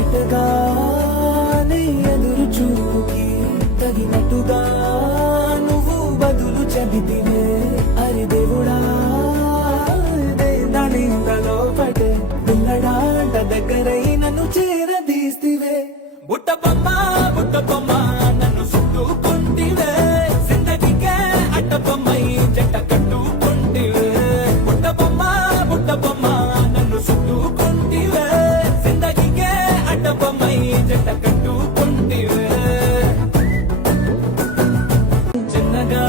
ఎటగానే ఎదురు చూకి తగినట్టుగా నువ్వు బదులు చెబితివే. అరి దేవుడా దాని లోపటే పిల్లడాంట దగ్గరై నన్ను చేరదీస్తివే. బుట్ట బొమ్మ నన్ను చుట్టుకుంటివే. జిందగీకే అడ్డ బొమ్మై జంట కట్టుకుంటివే. బుట్ట బొమ్మ నన్ను చుట్టుకుంటివే. జిందగీకే అడ్డ బొమ్మై జంట కట్టుకుంటివే. చిన్నగా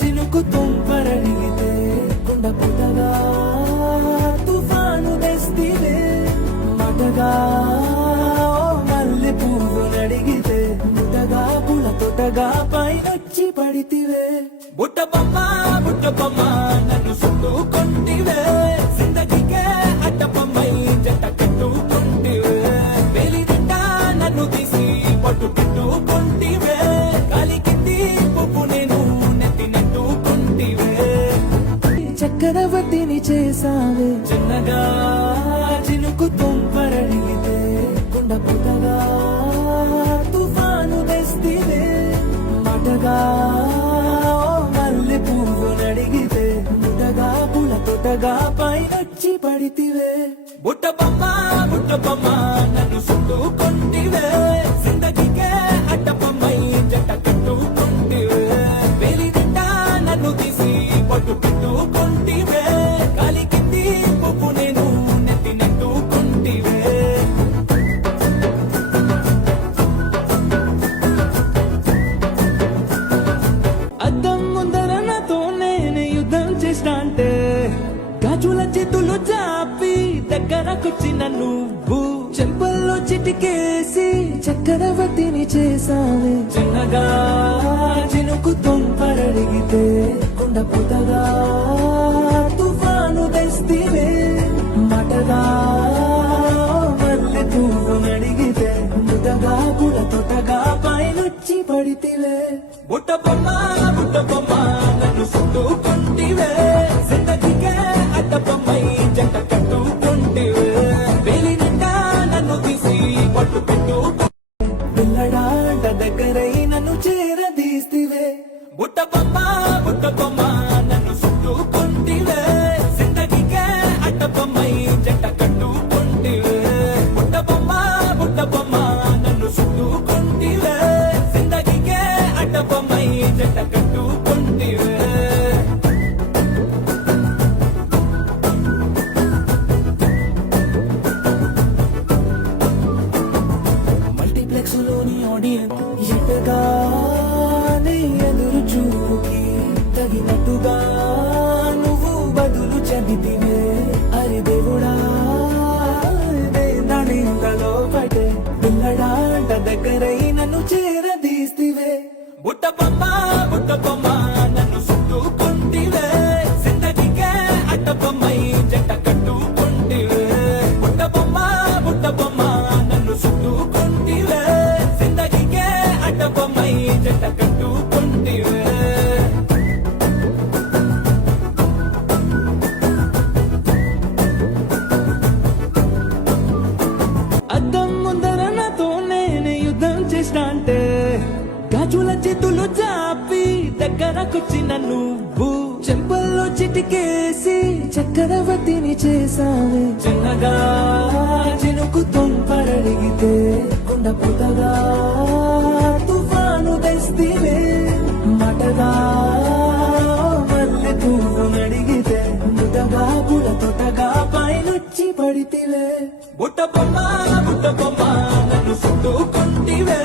చినుకు తుంపరడిగితే కుండ పుటగా తుఫాను తెస్తివే. మటగా మల్లె పువ్వు నడిగితే ముటగా పుల తొటగా పైనొచ్చి పడితివే. బుట్ట బొమ్మ నన్ను చుట్టుకుంటివే. జిందగీకే అడ్డ బొమ్మై జంట కట్టుకుంటివే. వేలి నిండా నన్ను తీసి పట్టు పెట్టుకుంటివే. కాలి కింది పువ్వు నేను నెత్తి నెట్టుకుంటివే. చక్రవర్తిని చేసావే. చిన్నగా చినుకు తుంపరడిగితే కుండ పుటగా తుఫాను తెస్తివే. మటగా మల్లె పువ్వు నడిగితే ముటగా పుల తొటగా పైనొచ్చి పడితివే. బుట్ట బొమ్మ నన్ను చుట్టుకుంటివే. జిందగీకే అడ్డ బొమ్మై జంట కట్టుకుంటివే. వేలి నిండా నన్ను తీసి పట్టు పెట్టుకుంటివే. కాలి కింది పువ్వు నేను నెత్తి నెట్టుకుంటివే. అద్దం ముందర నాతో నేను యుద్ధం చేస్తా అంటే గాజుల చేతులు చాపి దగ్గరకొచ్చిన నువ్వు చెంపల్లో చిటికేసి చక్రవర్తిని చేసావే. చిన్నగా చినుకు తుంపరడిగితే కుండ పుటగా తుఫాను తెస్తివే. మటగా మల్లె పువ్వు నడిగితే ముటగా పుల తొటగా పైనొచ్చి పడితివే. బుట్ట బొమ్మ నన్ను చుట్టుకుంటివే. జిందగీకే అడ్డ బొమ్మై జంట కట్టుకుంటివే. వేలి నిండా నన్ను తీసి పట్టు పెట్టు పిల్లడాంట దగ్గరై నన్ను చేరదీస్తివే. బుట్ట బొమ్మ నన్ను చుట్టుకుంటివే. జిందగీకే అడ్డ బొమ్మై జంట కట్టుకుంటివే. బుట్ట బొమ్మ నన్ను చుట్టుకుంటివే. జిందగీకే అడ్డ బొమ్మై జంట కట్టుకుంటివే. మల్టీప్లెక్స్ లోని ఆడియన్స్ ఎటగానే ఎదురు చూకి తగినట్టుగా నువ్వు బదులు చెబితివే. అరి దేవుడా దాని లోపటే పిల్లడాంట దగ్గరై నన్ను చేరదీస్తివే. బుట్ట బొమ్మ నన్ను చుట్టుకుంటివే. జిందగీకే అడ్డ బొమ్మై జంట కట్టుకుంటివే. బుట్ట బొమ్మ నన్ను చుట్టుకుంటివే. జిందగీకే అడ్డ బొమ్మై జంట కట్టుకుంటివే. అద్దం ముందర నాతో నేను యుద్ధం చేస్తా అంటే గాజుల చేతులు చాపి దగ్గరకొచ్చిన నువ్వు చెంపల్లో చిటికేసి చక్రవర్తిని చేసావే. చిన్నగా చినుకు తుంపరడిగితే కుండ పుటగా తుఫాను తెస్తివే. మటగా మల్లె పువ్వు నడిగితే ముటగా పుల తొటగా పైనొచ్చి పడితివే. బుట్ట బొమ్మ నన్ను చుట్టుకుంటివే.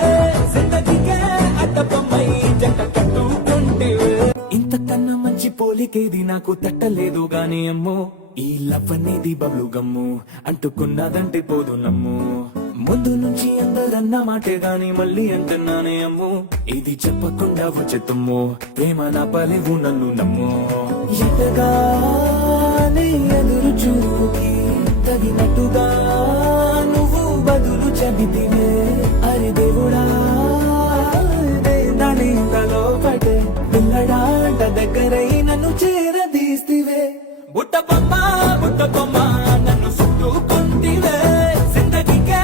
జిందగీకే అడ్డ బొమ్మై జంట కట్టుకుంటివే. ఇంతకన్నా మంచి పోలికేది నాకు తట్టలేదు గాని అమ్మో. ఈ లవ్ అనేది బబ్లు గమ్ము అంటుకున్నదంటే పోదు నమ్ము. ముందు నుంచి అందరన్న మాటే గాని మళ్ళీ అంటున్నానే అమ్ము. ఇది చెప్పకుండా వచ్చే తుమ్ము ప్రేమ నా పలేవు నన్ను నమ్ము. ఎటగానే ఎదురు చూకి తగినట్టుగా నువ్వు బదులు చెబితివే. అరి దేవుడా దాని లోపటే పిల్లడాంట దగ్గరై నన్ను చేరదీస్తివే. బుట్ట బొమ్మ నన్ను చుట్టుకుంటివే. జిందగీకే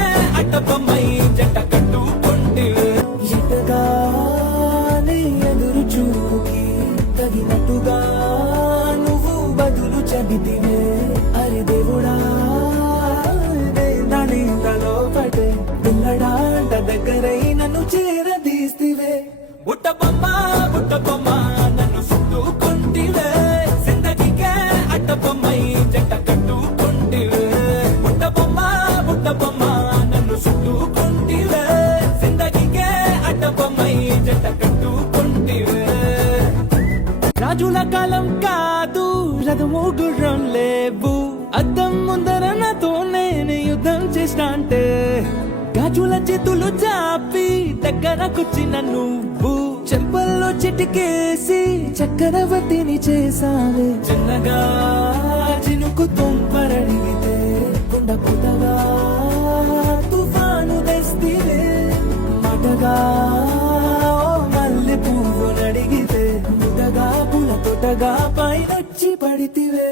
కాలం కాదు రథము గుర్రం లేవు అద్దం ముందర నాతో నేను యుద్ధం చేస్తా అంటే గాజుల చేతులు చాపి దగ్గరకొచ్చిన నువ్వు చెంపల్లో చిటికేసి చక్రవర్తిని చేసావే చిన్నగా చినుకు తుంపరడిగితే కుండ పుటగా తుఫాను తెస్తివే మాటగా మల్లె పువ్వు నడిగితే ముద్దగా పుల తొటగా పైనొచ్చి పడితివే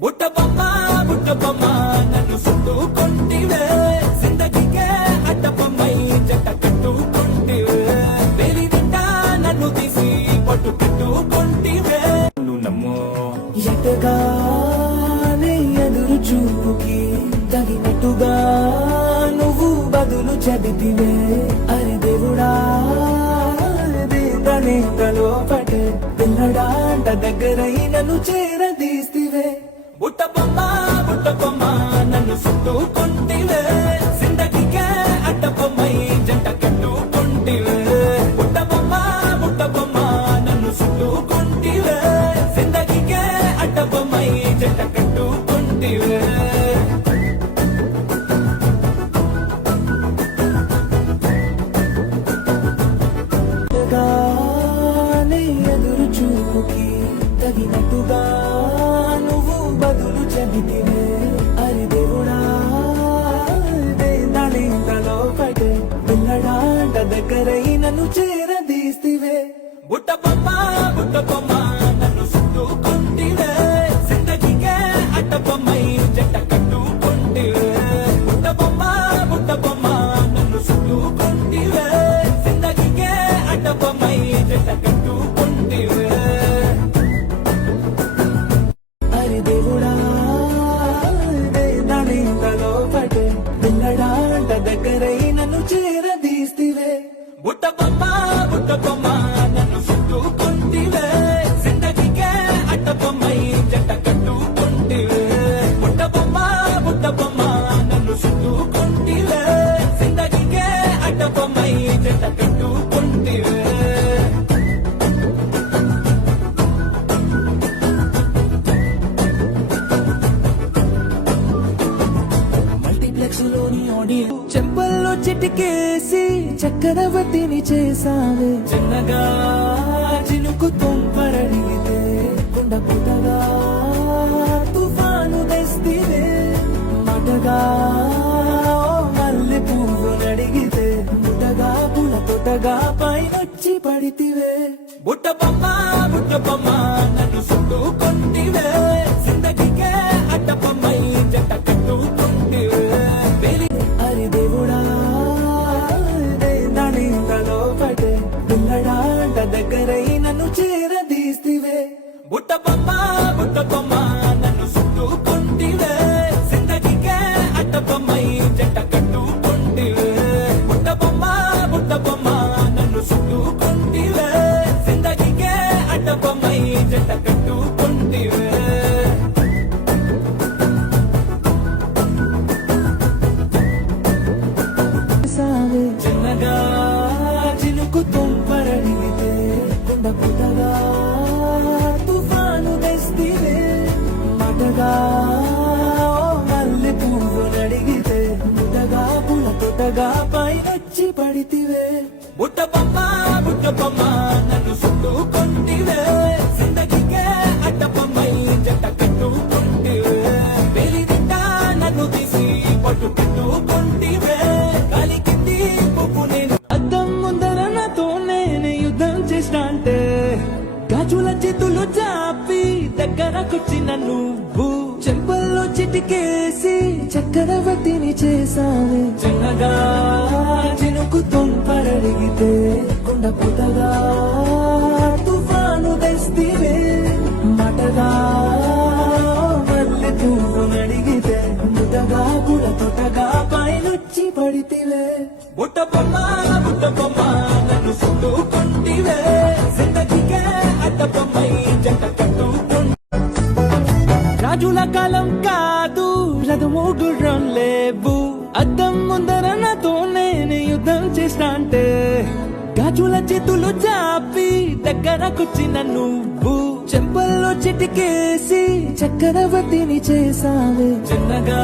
బుట్ట బొమ్మ నన్ను చుట్టుకొంటివే జిందగీకే అడ్డపమ్మై జంట కట్టుకొంటివే వేలి నిండా నన్ను తీసి పట్టు కట్టుకొంటివే నువ్వు నమ్మో ఎటగానే ఎదురు చూపుకి తగినట్టుగా నువ్వు బదులు చెబితివే అరి దేవుడా దీంతలో పటే పిల్లడాంట దగ్గరై నన్ను చేరదీస్తివే బుట్ట బొమ్మ నన్ను చుట్టుకొంటివే జిందగీకే అడ్డపమ్మై జంట కట్టుకొంటివే బుట్ట బొమ్మ నన్ను చుట్టుకొంటివే జిందగీకే అడ్డపమ్మై జంట కట్టుకొంటివే ఎదురు చూపుకి తగినట్టుగా నువ్వు బదులు చెబితివే అరి దేవుడా దేంతలో పడే పిల్లడాంట దగ్గరై నన్ను చేరదీస్తివే బుట్ట బొమ్మ నన్ను చుట్టుకొంటివే జిందగీకే అడ్డపమ్మై జంట కట్టుకొంటివే బుట్ట బొమ్మ నన్ను చుట్టుకొంటివే జిందగీకే అడ్డపమ్మై జంట కట్టుకొంటివే అరి దేవుడా దేంతలో పడే పిల్లడాంట దగ్గరై నన్ను చేరదీస్తివే బుట్ట బొమ్మ నన్ను చుట్టుకొంటివే జిందగీకే అడ్డపమ్మై జంట కట్టుకొంటివే బుట్ట బొమ్మ నన్ను చుట్టుకొంటివే జిందగీకే అడ్డపమ్మై జంట కట్టుకొంటివే మల్టీప్లెక్స్ లోని ఆడియో చెంపల్లో చిటికేసి చక్రవర్తిని చేసావే చిన్నగా చినుకు తుంపరడిగితే కుండ పుటగా తుఫాను తెస్తివే మాటగా మల్లె పువ్వు నడిగితే ముద్దగా పుల తొటగా పైనొచ్చి పడితివే బుట్ట బొమ్మ నన్ను చుట్టుకొంటివే జిందగీకే అడ్డపమ్మై జంట కట్టుకొంటివే అరి దేవుడా దేంతలో పడే పిల్లడాంట దగ్గరై నన్ను చేరదీస్తివే బుట్ట బొమ్మ నన్ను చుట్టుకొంటివే జిందగీకే అడ్డపమ్మై జంట కట్టుకొంటివే బుట్ట బొమ్మ నన్ను చుట్టుకొంటివే జిందగీకే అడ్డపమ్మై జంట కట్టుకొంటివే చిన్నగా చినుకు తుంపరడిగితే కుండ పుటగా తుఫాను తెస్తివే మాటగా మల్లె పువ్వు నడిగితే ముద్దగా పుల తొటగా పైనొచ్చి పడితివే బుట్ట బొమ్మ నన్ను చుట్టుకొంటివే జిందగీకే అడ్డపమ్మై జంట కట్టుకొంటివే వేలి నిండా నన్ను తీసి పట్టు కట్టుకొంటివే గాలి కింది పువ్వు నేను అద్దం ముందర నాతో నేను యుద్ధం చేస్తా అంటే గాజుల చేతులు చాపి దగ్గరకొచ్చిన నువ్వు చెంపల్లో చిటికేసి చక్రవర్తిని చేసావే చిన్నగా చినుకు తుంపరడిగితే కుండ పుటగా తుఫాను తెస్తివే మాటగా మల్లె పువ్వు నడిగితే ముద్దగా పుల తొటగా పైనొచ్చి పడితివే బుట్ట బొమ్మ నన్ను చుట్టుకొంటివే జిందగీకే అడ్డపమ్మై జంట కట్టుకొంటివే రాజుల కాలం కాదు రథము గుర్రం లేవు అద్దం ముందర నాతో నేను యుద్ధం చేస్తా అంటే గాజుల చేతులు చాపి దగ్గరకొచ్చిన నువ్వు చెంపల్లో చిటికేసి చక్రవర్తిని చేసావే చిన్నగా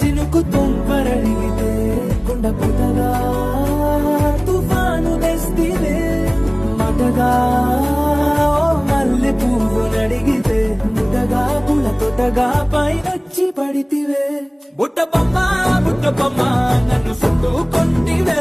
చినుకు తుంపరడిగితే కుండపోతగా తుఫాను తెస్తివే మాటగా మల్లె పువ్వు నడిగితే ముటగా పుల తొటగా పైనొచ్చి పడితివే బుట్ట బొమ్మ నన్ను చుట్టుకొంటివే